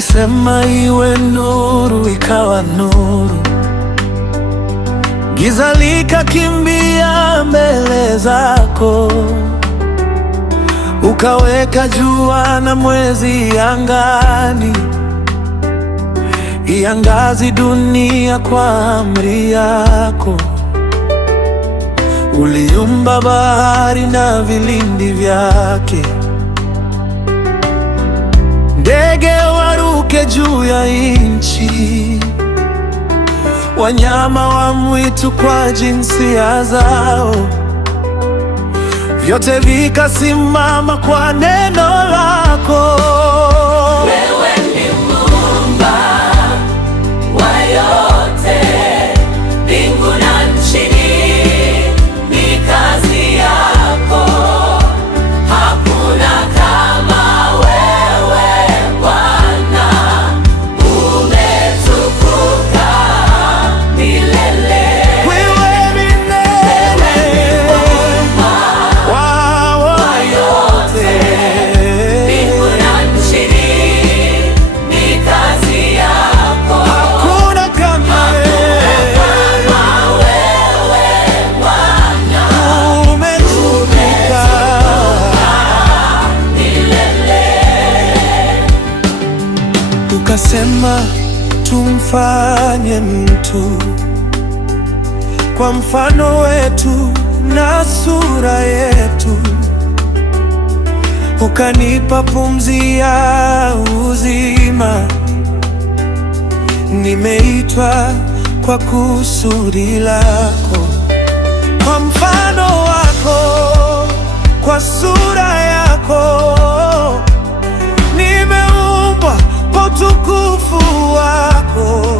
Ulisema iwe nuru, ikawa nuru. Giza likakimbia mbele zako. Ukaweka jua na mwezi angani, iangaze dunia kwa amri yako. Uliumba bahari na vilindi vyake, ndege waruke juu ya nchi, wanyama wa mwitu kwa jinsia zao, vyote vikasimama kwa neno lako. Wewe ni Muumba wa yote, mbingu na nchi ni kazi yako. Hakuna kama wewe Bwana, umetukuka milele. Wewe ni Muumba wa yote, mbingu na nchi ni kazi yako. hakuna kama wewe Bwana, umetukuka milele. Ukasema tumfanye mtu kwa mfano wetu na sura yetu. Ukanipa pumzi ya uzima, nimeitwa kwa kusudi lako. Kwa mfano wako, kwa sura yako, nimeumbwa kwa utukufu wako.